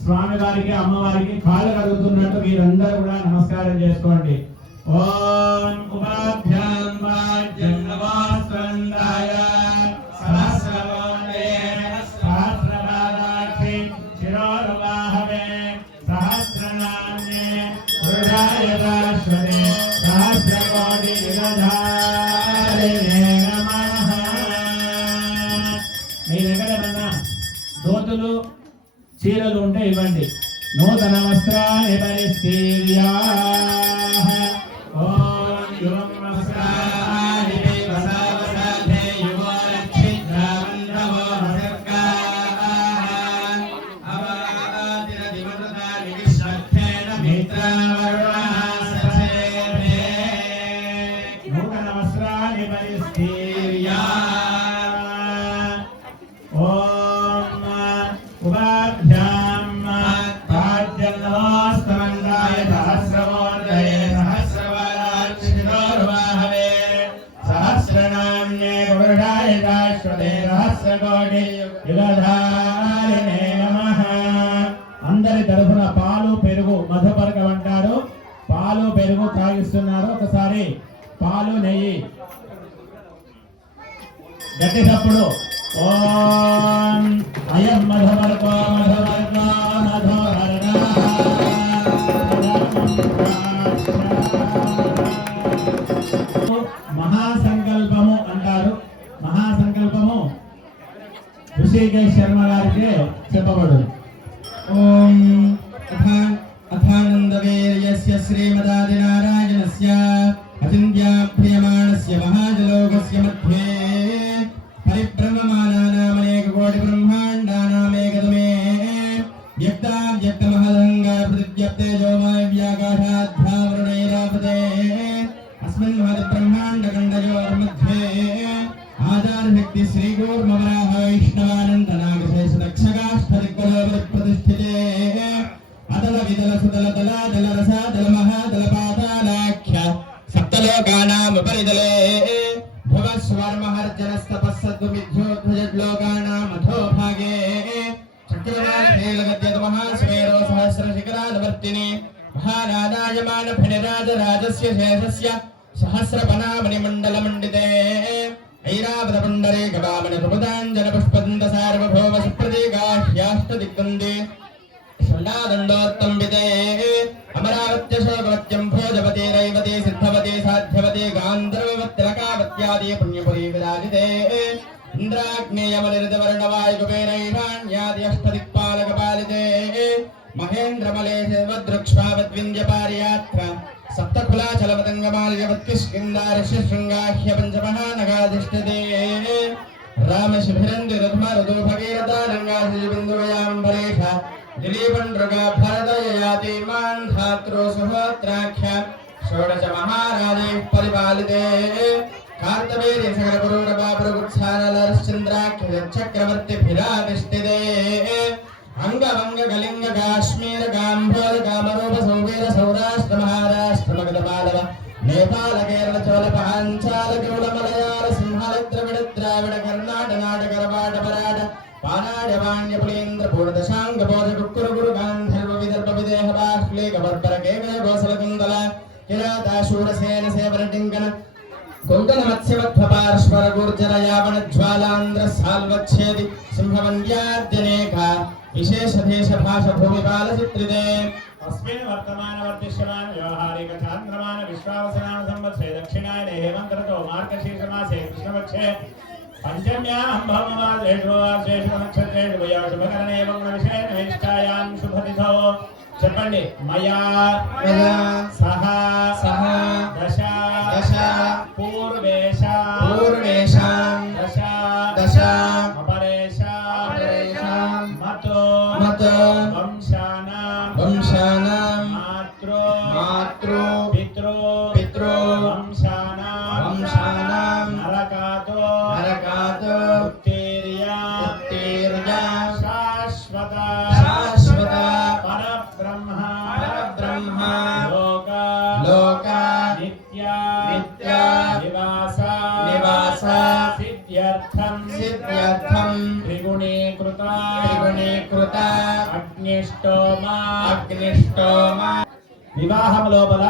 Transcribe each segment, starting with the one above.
స్వామి వారికి అమ్మవారికి కాళ్ళు కడుగుతున్నట్టు మీరందరూ కూడా నమస్కారం చేసుకోండి. ఓం ఉపాభ్యాం వాజ్యం నమస్కందాయ సహస్రవాదే సహస్రపాదాక్షి శిరోర్వాహవే సహస్రనామ్నే వృషాయదాశ్వరే సహస్రకోటి గిరిధారిణే నమః. మీ దగ్గర ఏమన్నా దోతులు చీరలు ఉంటే ఇవ్వండి. నూతన వస్త్రాన్ని పరిస్థిర్యా ఓం యువం వస్త్రాని వసవసతే యువరక్షిద్రావంద్రవో వసర్గాః అవాదిన దివృతాని విశ్వక్షేణ మిత్రావరుణః ససేతే. నూతన వస్త్రాన్ని పరిస్థిర్యా ఓం ఉపాభ్యాం వాజ్యం నమస్కందాయ సహస్రమూర్తయే సహస్రపాదాక్షి శిరోర్వాహవే సహస్రనామ్నే పురుషాయదాశ్వతే సహస్రకోటి యుగధారిణే నమః. అందరి తరఫున పాలు పెరుగు మధుపర్కం అంటారు. పాలు పెరుగు తాగిస్తున్నారు. ఒకసారి పాలు నెయ్యి గట్టి తప్పుడు ఓం అయం మధువర్గో మధువర్గో మధువర్ణ మహాసంకల్పము అంటారు. మహాసంకల్పము ఋషికేశ్ శర్మ గారికి చెప్పబడు. ఓం అథానందవేర్యస్య శ్రీమదాదినారాయణస్య అచింత్యాప్రియమాణస్య మహాజలోకస్య మధ్యే పరిభ్రమమానానామనేక కోటి బ్రహ్మాండానామేకతమే వ్యక్తావ్యక్తమహదంగా పృథివ్యప్తేజోమావ్యాకాశాద్ధావరుణైరాపతే అస్మిన్ మహద్ బ్రహ్మాండఖండయోర్मध्ये ఆధారశక్తి శ్రీగోర్మవరాహ వైష్ణవానందనాగశేషదక్షగాష్టదిగ్బలోపరిప్రతిష్ఠితే అదల విదల సుదల దళాదల రసాదల మహాదల పాతాలాఖ్య సప్తలోకానాముపరిదలే భువస్వర్మహర్జనస్తపస్సద్విధ్యోధ్వజద్లోకానామథోభాగే చక్రవాళేలగద్యత మహాస్వేరో సహస్రశిఖరాలవర్తిని మహారాజాయమానఫణిరాజరాజస్య శేషస్య సహస్రపనామణిమండలమండితే ఐరావతపుండరీకవామని ప్రముదాంజనపుష్పదంత సార్వభౌమ సుప్రతీకాహ్యాష్టదిగ్బందే షण्डादण्डोत्तम्बिते नियमनिरतवर्णवाय कुबेरैराण्याद्यष्टदिक्पालकपालिते महेन्द्रमले सेवद्रुक्ष्वावद्विन्द्यपारियात्र सप्तकुलाचलपतङ्गमालिजवत्किष्किन्दारशृङ्गाह्य पञ्चमहानगाधिष्ठते रामशिभिरन्दिरुध्मरुदो भगीरथारङ्गाशिबिन्दुवयाम्बरेश दिलीपण्डृगा भरतययातिमान् धात्रो सुहोत्राख्य षोडश महाराजैः परिपालिते कार्तवीर्य सकलपुरूरबापुरुगुत्सारलरश्चन्द्राख्य चक्रवर्तिभिराधिष्ठिते अंगवंग कलिंग काश्मीर गांभोज कामरूप सौवीर सौराष्ट्र महाराष्ट्र मगध मालव नेपाल केरल चोल पांचाल केवल मलयाल सिंहल द्रविड़ द्राविड़ कर्नाटक नाटक रवाड पराड पानाड वाण्य पुलेन्द्र पूर्णदशांग बोध कुक्कुर गुरु गांधर्व विदर्भ विदेह बाष्ले कवर्पर केवल गोसल कुंदल किराता शूरसेन सेवन टिंकन कुंडल मत्स्यवत्पार्श्वर गुर्जर यावन ज्वालांध्र साल्वच्छेदि सिंहवन्द्याद्यनेका विशेष देश भाषा भूमिपाल चित्रिते अस्मिन् वर्तमान वर्तिष्यमान व्यवहारिक चांद्रमान विश्वावसनान संवत्सरे दक्षिणायने हेमन्तऋतौ मार्गशीर्ष मासे कृष्णपक्षे पंचम्यां भौमवासेषु नक्षत्रेषु शुभकरणे एवं विषयेण विशिष्टायां शुभतिथौ చెప్పండి మయా సహ దశ పూర్వేషాం దశ అపరేషాం మతో వంశానాం మాతృ పితృ వంశానాం నరకాతో ఉత్తీర్య శాశ్వత పరబ్రహ్మ లోక నిత్య నివాస సిద్ధ్యర్థం త్రిగుణీకృత అగ్నిష్టోమ వివాహం లోపల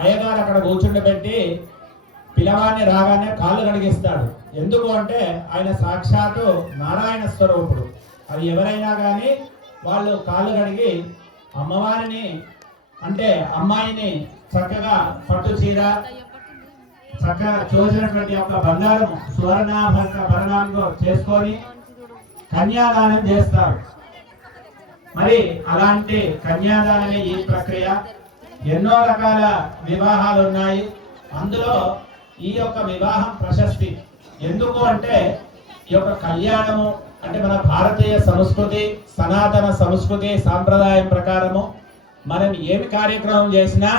అయ్యగారు అక్కడ కూర్చుండబెట్టి పిల్లవాడిని రాగానే కాళ్ళు కడిగిస్తాడు. ఎందుకు అంటే ఆయన సాక్షాత్తు నారాయణ స్వరూపుడు. అది ఎవరైనా కానీ వాళ్ళు కాళ్ళు కడిగి అమ్మవారిని అంటే అమ్మాయిని చక్కగా పట్టు చీర చక్కగా చూసినటువంటి యొక్క బంగారం సువర్ణాభరణంతో చేసుకొని కన్యాదానం చేస్తారు. మరి అలాంటి కన్యాదానమే ఈ ప్రక్రియ. ఎన్నో రకాల వివాహాలు ఉన్నాయి. అందులో ఈ యొక్క వివాహం ప్రశస్తి ఎందుకు అంటే ఈ యొక్క కళ్యాణము అంటే మన భారతీయ సంస్కృతి సనాతన సంస్కృతి సాంప్రదాయం ప్రకారము మనం ఏమి కార్యక్రమం చేసినా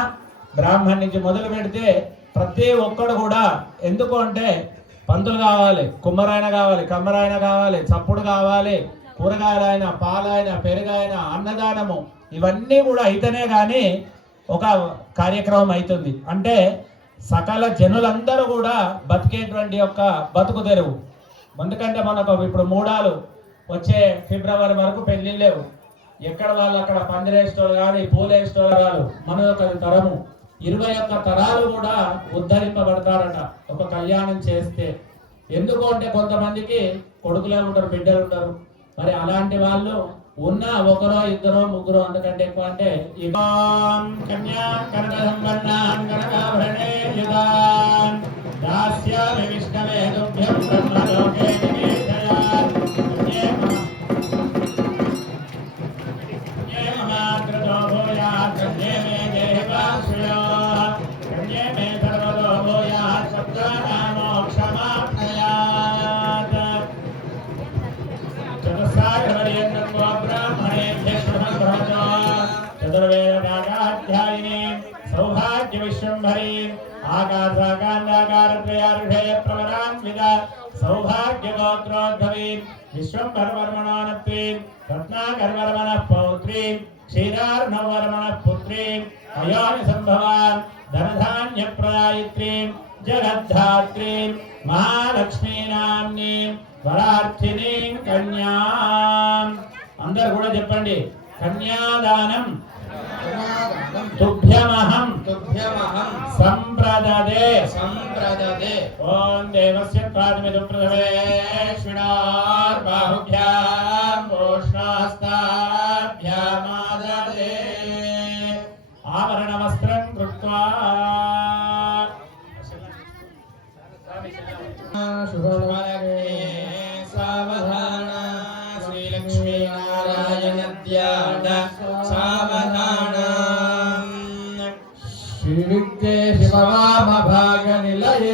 బ్రాహ్మణ్ నుంచి మొదలు పెడితే ప్రతి ఒక్కడు కూడా ఎందుకు అంటే పంతులు కావాలి, కుమ్మరాయన కావాలి, కమ్మరాయన కావాలి, చప్పుడు కావాలి, కూరగాయలైన పాలైన పెరుగైన అన్నదానము ఇవన్నీ కూడా అయితేనే కానీ ఒక కార్యక్రమం అవుతుంది. అంటే సకల జనులందరూ కూడా బతికేటువంటి యొక్క బతుకు తెరువు. ఎందుకంటే మనకు ఇప్పుడు మూడాలు వచ్చే ఫిబ్రవరి వరకు పెళ్లిళ్ళు లేవు. ఎక్కడ వాళ్ళు అక్కడ పందిరేసేటోళ్ళు కానీ పూలేసేటోళ్ళు కాదు. మన యొక్క తరము 21 తరాలు కూడా ఉద్ధరింపబడతారట ఒక కళ్యాణం చేస్తే. ఎందుకు అంటే కొంతమందికి కొడుకులే ఉంటారు, బిడ్డలు ఉంటారు. మరి అలాంటి వాళ్ళు ఉన్న ఒకరో ఇద్దరో ముగ్గురో అంతకంటే ఎక్కువ అంటే కన్యా కనక సంపన్నాం కనకాభరణే యుగాన్ దాస్యామి విష్ణవే తుభ్యం బ్రహ్మలోకే నివేదయాత్ కన్యే మమాగ్రతో భూయాత్ కన్యే మే దేవాశ్రయో కన్యే మే సర్వతో భూయాత్ సప్తానామోక్షమాప్నయాత్ చతుస్సాగరవర్యంతం चतुर्वेदाध्यायिनी सौभाग्य विश्वंभरी आकाशाकांडाकारत्रयार्षय प्रवरान्वित सौभाग्य गोत्रोद्भवी विश्वंभरवर्मणोनत्री रत्नाकरवर्मणः पौत्री क्षीरार्णवर्मणः पुत्री अयोनि संभवान् धनधान्यप्रदायित्री जगद्धात्री महालक्ष्मी नाम्नी वरार्थिनी कन्याम् అందరూ కూడా చెప్పండి. కన్యాదానం తుభ్యమహం సంప్రదదే ఓం దేవస్య ప్రాతిమిదం ప్రథమేశ్వరార్ బాహుభ్యాం భూష్ణాస్తాభ్యామాదదే ఆభరణ వస్త్రం కృత్వా శుభోదయ సావ ध्यान सावधान श्री विद्ये शिववाम भाग निलये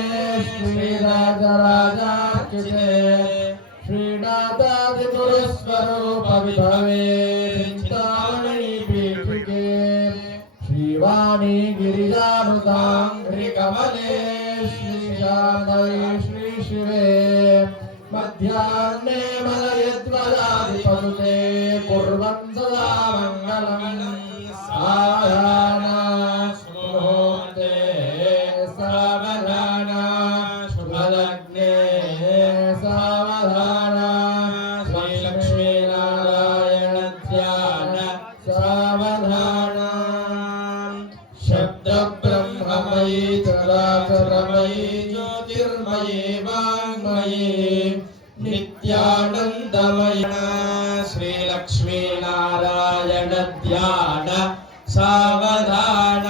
श्रीराजराजार्चिते श्रीनाथादि गुरुस्वरूप विभवे चिंतामणि पीठिके श्रीवाणी गिरिजानुतांघ्रि कमले श्रीशामये श्री शिवे मध्याह्ने मलयध्वजाधिपनुते कुर्वन् सदा मङ्गलम् सावधान शुभमुहूर्ते सावधान शुभलग्ने सावधान श्रीलक्ष्मीनारायण ध्यान सावधान शब्द ब्रह्ममयी चराचरमयी ज्योतिर्मयी वाङ्मयी नित्यानन्दमयी श्रीलक्ष्मीनारायण ध्यान सावधान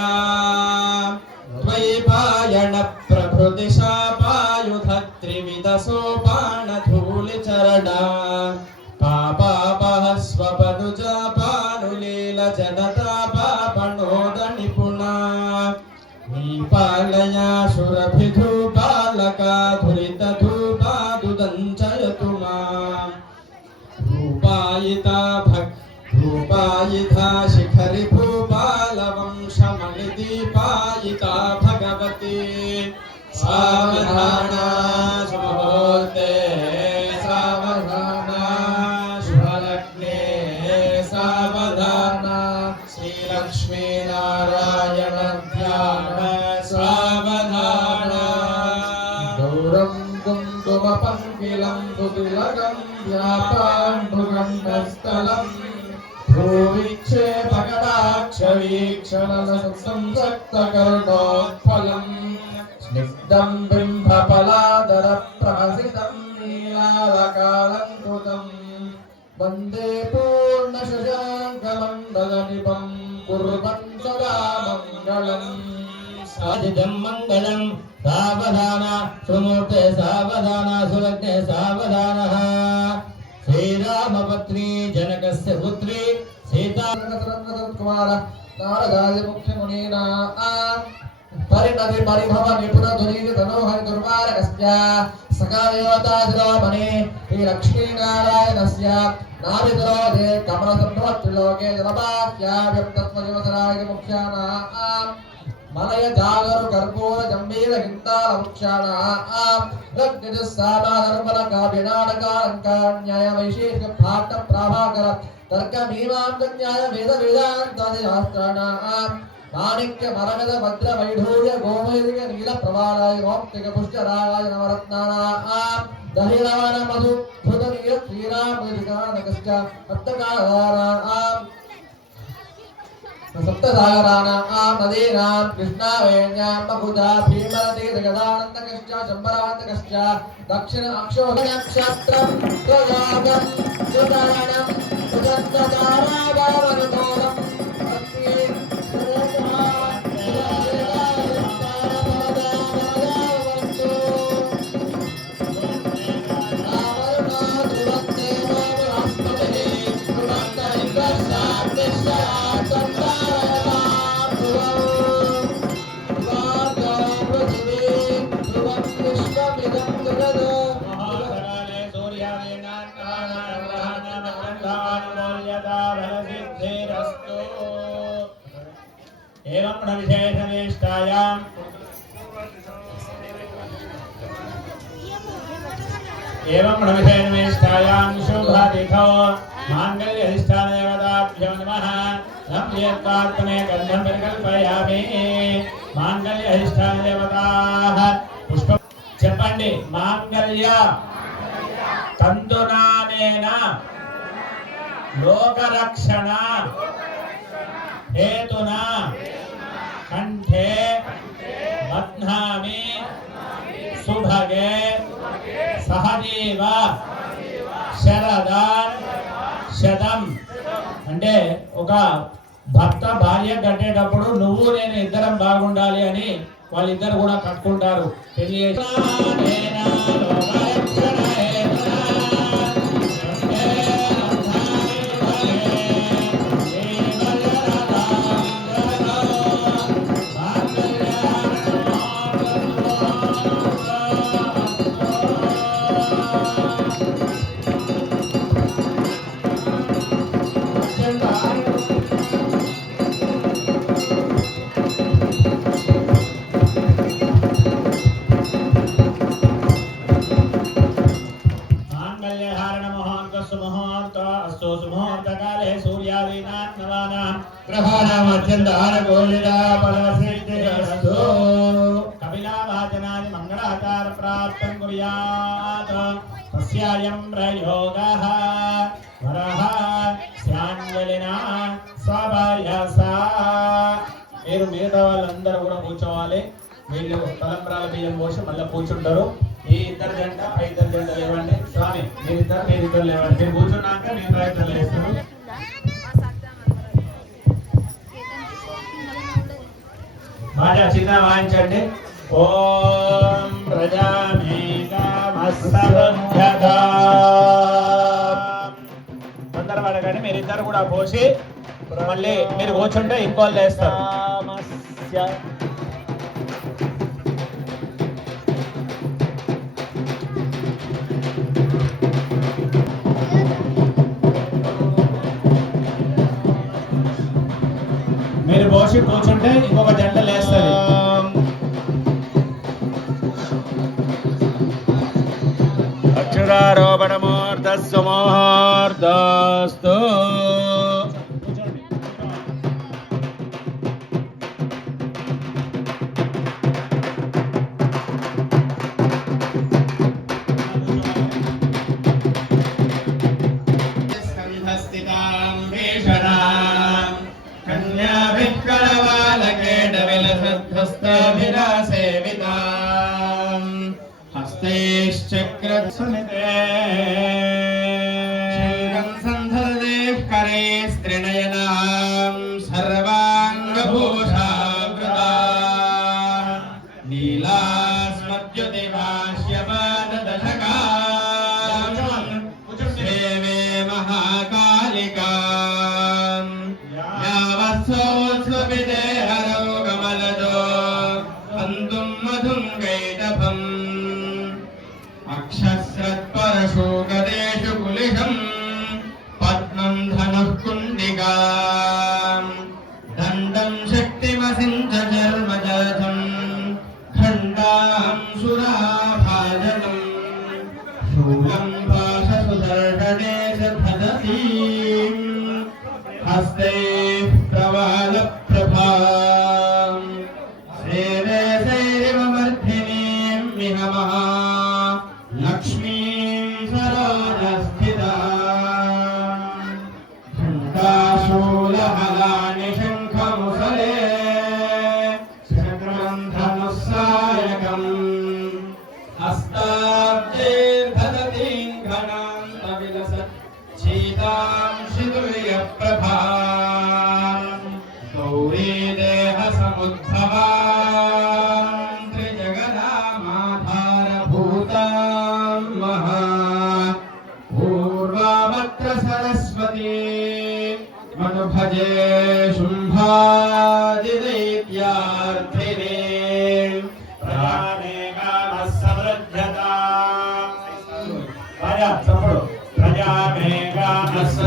द्वैपायन प्रभृति शापायुध त्रिविध सोपान धूलिचरण पापापह स्वपनुजा पानुलील जनता पापणोद निपुणा नीपालया शुरभिधूपालका धुरितधूपादुदञ्चयतु माम् रूपायिता रूपायिता शिखरि भूपालवंशमणिदीपायिता भगवती सावधान शुभमुहूर्ते सावधान शुभलग्ने सावधान श्रीलक्ष्मीनारायण ध्यान सावधान गौरं कुङ्कुमपङ्किलं सुतिलकं व्यापाण्डुगण्डस्थलं भ्रूवीक्षेपकटाक्षवीक्षणसंसक्तकर्णोत्फलम् स्निग्धं बिम्बफलादरप्रहसितं नीलावकालङ्कृतं वन्दे पूर्णशशाङ्कमण्डलनिभं कुर्वन् सदा मङ्गलम् साधितं मङ्गलं सावधान सुमूर्ते सावधान सुलग्ने सावधानः श्रीरामपत्नी जनकस्य पुत्री सीता कुमार नारदाय मुख्यमुनीना परिणति परिभव निपुण धुनीति तनोहरि दुर्वारकस्य सकादेवताधिरोमणे श्रीलक्ष्मीनारायणस्य नाभितरोधे कमलसम्भवत्रिलोके जलपाख्या व्यक्तत्वदिवसराय मुख्यानां मलय जागरु कर्पूर जम्बीर हिंदाल वृक्षाणां रग्निजः सामाधर्मल काव्यनाटकालङ्कान्याय वैशेषिक भाट्ट प्राभाकर तर्क मीमांस न्याय वेद वेदान्तादि शास्त्राणां माणिक्य मरगद भद्र वैढूर्य गोमैदिक नील प्रवालाय मौक्तिक पुष्टरागाय नवरत्नानां दहिरवन मधु धुतनीय श्रीरामदिकानकश्च हस्तकाराणां सप्तसागराणां नदीनां कृष्णावेण्यां मकुजा भीमनदीर्घदानन्दकश्च शम्बरान्तकश्च दक्षिण अक्षोहिणक्षत्रं त्वजागं सुदरणं सुगन्धधाराभावनतोरं एवं गुणविशेषनिष्ठायां शुभदिखो माङ्गल्यधिष्ठानदेवताभ्यो नमः नम्यत्वात्मने गन्धं परिकल्पयामि माङ्गल्यधिष्ठानदेवताः पुष्प చెప్పండి మాంగళ్య తంతునానేన లోకరక్షణ हेतुना कंठे बध्नामि सुभगे सहजीव शरदान శతం అంటే ఒక భర్త భార్య కట్టేటప్పుడు నువ్వు నేను ఇద్దరం బాగుండాలి అని వాళ్ళిద్దరు కూడా కట్టుకుంటారు పెళ్లి గ్రహాణమత్యంతానుకూలితా ఫలసిద్ధిరస్తు. కపిలావాచనాది మంగళాచార ప్రాప్తం కుర్యాత్. తస్యాయం ప్రయోగః వరః స్యాన్వలినా స్వభయసా. మీరు మిగతా వాళ్ళందరూ కూడా కూర్చోవాలి. వీళ్ళు తలంబ్రాల బియ్యం పోసి మళ్ళీ కూర్చుంటారు. ఈ ఇద్దరు జంట ఆ ఇద్దరు జంట లేవండి. స్వామి మీరిద్దరు లేవండి. మీరు కూర్చున్నాక మీరు ప్రయత్నం చేస్తారు. బాగా చిన్న వాయించండి. ఓం ప్రజామేకమస్సవధ్యతా. తొందర పడకండి. మీరిద్దరు కూడా పోసి మళ్ళీ మీరు కూర్చుంటే ఇంకోళ్ళు వేస్తారు. మీరు పోసి కూర్చుంటే ఇంకొక జంట లేస్తుంది. అక్షరారోపణమూర్ధస్వమూర్ధస్తు. స్కంధస్థితాం భీషణాం కన్యాభిక్కరవాలకేటవిలసద్భస్తభిరాసేవితాం హస్తైశ్చక్రస్వనితే సంధర్దేః కరైస్త్రినయనాం సర్వాంగభూషావృతాం నీలాస్మద్యుతిభాష్యపాదదశకాం సేవే మహాకాళికాం యావత్సోత్స్వపిదేహరౌ కమలజో హంతుం మధుం కైటభం అక్షస్రత్పరశోకదేషు కులిషం పద్మం ధనుః కుండికాం దండం శక్తిమసించ చర్మజలజం ఖండాం సురాభాజనం శూలం పాశసుదర్శనేశ భజతీం హస్తే ప్రవాళప్రభాం శ్రీరేశైవమర్ధినీం మిహ మహా లక్ష్మీం సరోజస్థితాం ఘంటాశూలహలాని శంఖముసలే చక్రం ధనుస్సాయకం హస్తాబ్దే ధదతీం ఘనాంతవిలసత్ చీతాం శితుర్యప్రభాం గౌరీ దేహ సముద్భవాం త్రిజగదామాధారభూతాం మహా పూర్వామత్ర సరస్వతీ మనుభజే శుంభాదిదైత్యార్థినే ప్రజామేకామస్సమృద్ధతా. ప్రజామేకామస్స